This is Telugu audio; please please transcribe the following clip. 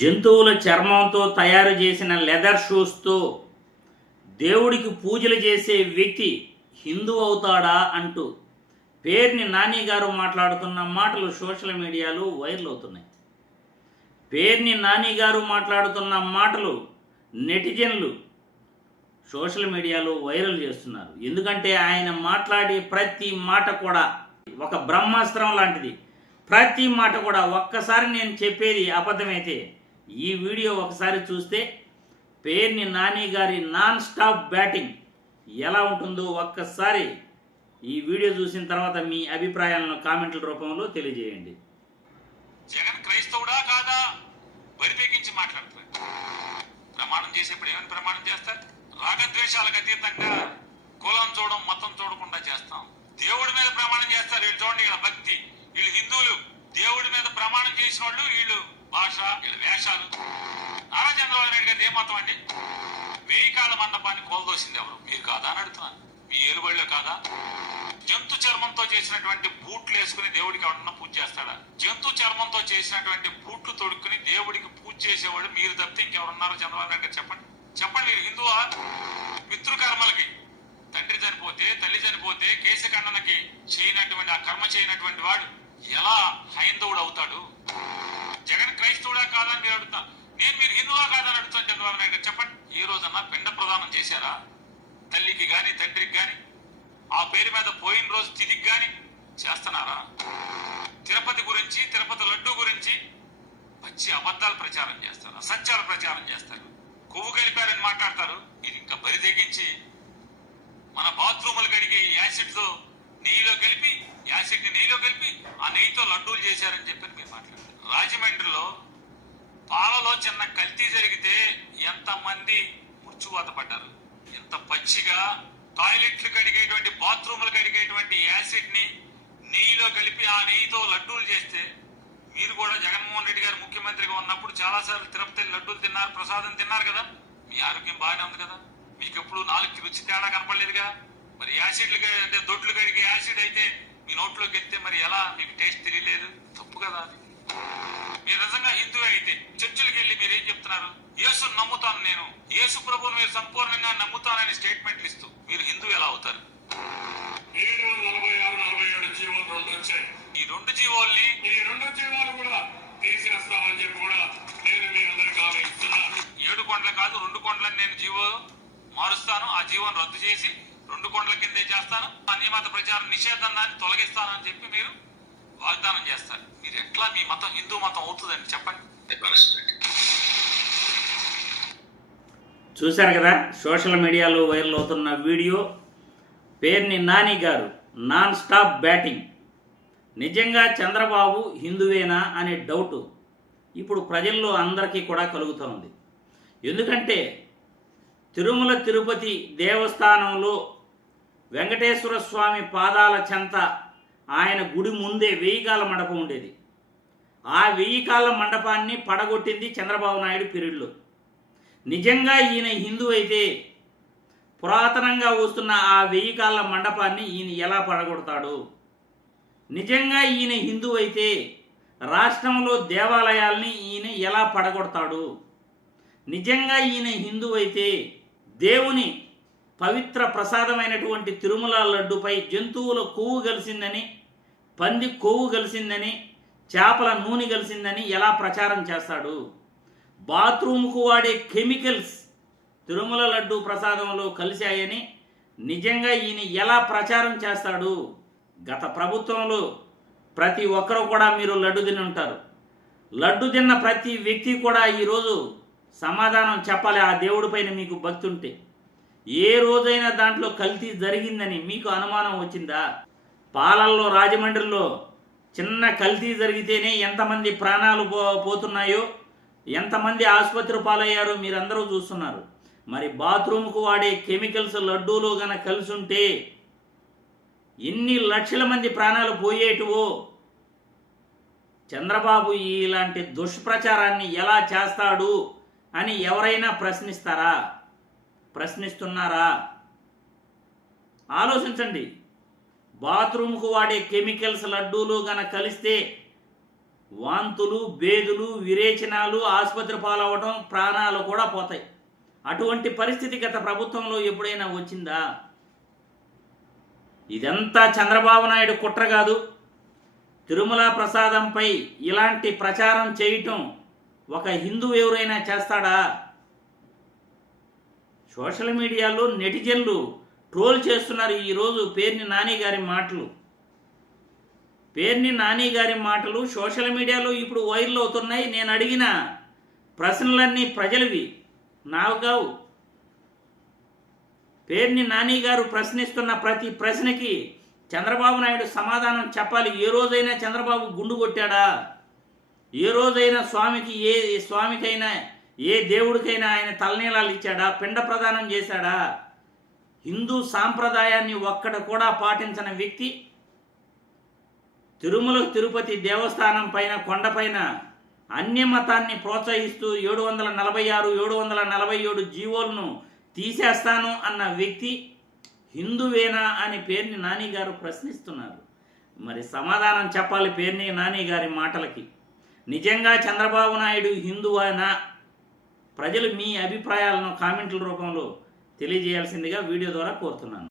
జంతువుల చర్మంతో తయారు చేసిన లెదర్ షూస్తో దేవుడికి పూజలు చేసే వ్యక్తి హిందూ అవుతాడా అంటూ పేర్ని నాని గారు మాట్లాడుతున్న మాటలు సోషల్ మీడియాలో వైరల్ అవుతున్నాయి. పేర్ని నాని గారు మాట్లాడుతున్న మాటలు నెటిజన్లు సోషల్ మీడియాలో వైరల్ చేస్తున్నారు. ఎందుకంటే ఆయన మాట్లాడే ప్రతి మాట కూడా ఒక బ్రహ్మాస్త్రం లాంటిది. ప్రతి మాట కూడా ఒక్కసారి నేను చెప్పేది అబద్ధమైతే ఈ వీడియో ఒకసారి చూస్తే పేర్ని నాని గారి నాన్ స్టాప్ బ్యాటింగ్ ఎలా ఉంటుందో ఒక్కసారి ఈ వీడియో చూసిన తర్వాత మీ అభిప్రాయాలను కామెంట్ల రూపంలో తెలియజేయండి. జగన్ క్రైస్తవుడా కాదా బరిపేకించి మాట్లాడతారు. ప్రమాణం చేసేప్పుడు ఏమని ప్రమాణం చేస్తారు? రాగద్వేషాలకు అతీతంగా కులం చూడడం మతం చూడకుండా చేస్తాం. దేవుడి మీద ప్రమాణం చేస్తారు. వీళ్ళు చూడండి, ఇక్కడ భక్తి. వీళ్ళు హిందువులు దేవుడి మీద ప్రమాణం చేసిన వాళ్ళు, వీళ్ళు భాష, వీళ్ళ వేషాలు. నారా చంద్రబాబు నాయుడు గారు ఏ మతం అండి? 1000 కాళ్ళ మండపాన్ని కోల్దోసింది ఎవరు? మీరు కాదా అని అడుగుతున్నాను. మీ ఏలుబడిలో కాదా? జంతు చర్మంతో చేసినటువంటి బూట్లు వేసుకుని దేవుడికి ఎవరన్నా పూజ చేస్తాడా? జంతు చర్మంతో చేసినటువంటి బూట్లు తొడుక్కుని దేవుడికి పూజ చేసేవాడు మీరు తప్పితే ఇంకెవరున్నారో చంద్రబాబు నాయుడు గారు చెప్పండి. మీరు హిందువా? పితృకర్మలకి తండ్రి చనిపోతే, తల్లి చనిపోతే కేశఖండనకి చేయనటువంటి, ఆ కర్మ చేయనటువంటి వాడు ఎలా హైందవుడు అవుతాడు? జగన్ క్రైస్తవుడా కాదా అని మీరు అడుగుతా. మీరు హిందువా కాదని అడుగుతాను చంద్రబాబు నాయుడు గారు. చెప్పండి, ఈ రోజన్నా పిండ ప్రదానం చేశారా? తల్లికి గాని తండ్రికి గాని ఆ పేరు మీద పోయిన రోజు తిరిగి గాని చేస్తున్నారా? తిరుపతి గురించి, తిరుపతి లడ్డు గురించి పచ్చి అబద్ధాలు ప్రచారం చేస్తారు, అసత్యాలు ప్రచారం చేస్తారు, కొవ్వు కలిపారని మాట్లాడతారు. ఇది ఇంకా బరిదెగించి మన బాత్రూములు కడిగి యాసిడ్తో నెయ్యిలో కలిపి, యాసిడ్ని నెయ్యిలో కలిపి ఆ నెయ్యితో లడ్డూలు చేశారని చెప్పి మీరు మాట్లాడతారు. రాజమండ్రిలో పాలలో చిన్న కల్తీ జరిగితే ఎంతమంది మృత్యువాత పడ్డారు? ఎంత పచ్చిగా టాయిలెట్లు కడిగేటువంటి, బాత్రూములు కడిగేటువంటి యాసిడ్ని నెయ్యిలో కలిపి ఆ నెయ్యితో లడ్డూలు చేస్తే మీరు కూడా జగన్మోహన్ రెడ్డి గారు ముఖ్యమంత్రిగా ఉన్నప్పుడు చాలాసార్లు తిరుపతి లడ్డూలు తిన్నారు, ప్రసాదం తిన్నారు కదా. మీ ఆరోగ్యం బాగానే ఉంది కదా. మీకు ఎప్పుడు నాలుగుకి రుచి తేడా కనపడలేదుగా. మరి యాసిడ్లు అంటే దొడ్లు కడిగే యాసిడ్ అయితే మీ నోట్లోకి ఎత్తే మరి ఎలా మీకు టేస్ట్ తెలియలేదు? తప్పు కదా. మీరు నిజంగా హిందువే అయితే చర్చిలకు వెళ్ళి మీరు ఏం చెప్తున్నారు? యేసుని నమ్ముతాను, నేను యేసు ప్రభువును మీరు సంపూర్ణంగా నమ్ముతానని స్టేట్మెంట్లు ఇస్తూ మీరు హిందువు ఎలా అవుతారు? 746, 47 జీవోలు 2 వచ్చాయి. ఈ 2 జీవోల్ని, ఈ 2 జీవోలు కూడా తీసేస్తామని చెప్పి కూడా నేను మీ అందరికీ హామీ ఇస్తున్నాను. 7 కొండలు కాదు 2 కొండలని నేను జీవో మారుస్తాను. ఆ జీవోను రద్దు చేసి 2 కొండల కిందే చేస్తాను. అన్యమత ప్రచారం నిషేధం దాన్ని తొలగిస్తాను అని చెప్పి మీరు వాగ్దానం చేస్తారు. మీరు ఎట్లా మీ మతం హిందూ మతం అవుతుందని చెప్పండి. చూశారు కదా సోషల్ మీడియాలో వైరల్ అవుతున్న వీడియో. పేర్ని నాని గారు నాన్ స్టాప్ బ్యాటింగ్. నిజంగా చంద్రబాబు హిందువేనా అనే డౌటు ఇప్పుడు ప్రజల్లో అందరికీ కూడా కలుగుతోంది. ఎందుకంటే తిరుమల తిరుపతి దేవస్థానంలో వెంకటేశ్వర స్వామి పాదాల చెంత ఆయన గుడి ముందే 1000 కాళ్ళ మండపం ఉండేది. ఆ 1000 కాళ్ళ మండపాన్ని పడగొట్టింది చంద్రబాబు నాయుడు పీరియడ్లో. నిజంగా ఈయన హిందూ అయితే పురాతనంగా వస్తున్న ఆ 1000 కాళ్ళ మండపాన్ని ఈయన ఎలా పడగొడతాడు? నిజంగా ఈయన హిందూ అయితే రాష్ట్రంలో దేవాలయాల్ని ఈయన ఎలా పడగొడతాడు? నిజంగా ఈయన హిందూ అయితే దేవుని పవిత్ర ప్రసాదమైనటువంటి తిరుమల లడ్డుపై జంతువుల కొవ్వు కలిసిందని, పంది కొవ్వు కలిసిందని, చేపల నూనె కలిసిందని ఎలా ప్రచారం చేస్తాడు? బాత్రూమ్కు వాడే కెమికల్స్ తిరుమల లడ్డు ప్రసాదంలో కలిశాయని నిజంగా ఈయన ఎలా ప్రచారం చేస్తాడు? గత ప్రభుత్వంలో ప్రతి ఒక్కరూ కూడా మీరు లడ్డు తిని ఉంటారు. లడ్డు తిన్న ప్రతి వ్యక్తి కూడా ఈరోజు సమాధానం చెప్పాలి. ఆ దేవుడి పైన మీకు భక్తి ఉంటే ఏ రోజైనా దాంట్లో కల్తీ జరిగిందని మీకు అనుమానం వచ్చిందా? పాలల్లో రాజమండ్రిలో చిన్న కల్తీ జరిగితేనే ఎంతమంది ప్రాణాలు పోతున్నాయో, ఎంతమంది ఆసుపత్రి పాలయ్యారో మీరందరూ చూస్తున్నారు. మరి బాత్రూమ్కు వాడే కెమికల్స్ లడ్డూలో గనక కలిసి ఉంటే ఎన్ని లక్షల మంది ప్రాణాలు పోయేటివో. చంద్రబాబు ఇలాంటి దుష్ప్రచారాన్ని ఎలా చేస్తాడు అని ఎవరైనా ప్రశ్నిస్తారా? ప్రశ్నిస్తున్నారా? ఆలోచించండి. బాత్రూమ్కు వాడే కెమికల్స్ లడ్డూలు గనక కలిస్తే వాంతులు, బేదులు, విరేచనాలు, ఆసుపత్రి పాలవడం, ప్రాణాలు కూడా పోతాయి. అటువంటి పరిస్థితి గత ప్రభుత్వంలో ఎప్పుడైనా వచ్చిందా? ఇదంతా చంద్రబాబు నాయుడు కుట్ర కాదు. తిరుమల ప్రసాదంపై ఇలాంటి ప్రచారం చేయటం ఒక హిందూ ఎవరైనా చేస్తాడా? సోషల్ మీడియాలో నెటిజన్లు ట్రోల్ చేస్తున్నారు ఈరోజు పేర్ని నాని గారి మాటలు. పేర్ని నాని గారి మాటలు సోషల్ మీడియాలో ఇప్పుడు వైరల్ అవుతున్నాయి. నేను అడిగిన ప్రశ్నలన్నీ ప్రజలవి, నావి కావు. పేర్ని నాని గారు ప్రశ్నిస్తున్న ప్రతి ప్రశ్నకి చంద్రబాబు నాయుడు సమాధానం చెప్పాలి. ఏ రోజైనా చంద్రబాబు గుండు కొట్టాడా? ఏ రోజైనా స్వామికైనా ఏ దేవుడికైనా ఆయన తలనీలాలు ఇచ్చాడా? పిండ ప్రదానం చేశాడా? హిందూ సాంప్రదాయాన్ని ఒక్కడ కూడా పాటించని వ్యక్తి తిరుమల తిరుపతి దేవస్థానం పైన కొండపైన అన్య మతాన్ని ప్రోత్సహిస్తూ 746, 747 జీవోలను తీసేస్తాను అన్న వ్యక్తి హిందువేనా అని పేర్ని నాని గారు ప్రశ్నిస్తున్నారు. మరి సమాధానం చెప్పాలి పేర్ని నాని గారి మాటలకి. నిజంగా చంద్రబాబు నాయుడు హిందువేనా? ప్రజలు మీ అభిప్రాయాలను కామెంట్ల రూపంలో తెలియజేయాల్సిందిగా వీడియో ద్వారా కోరుతున్నాను.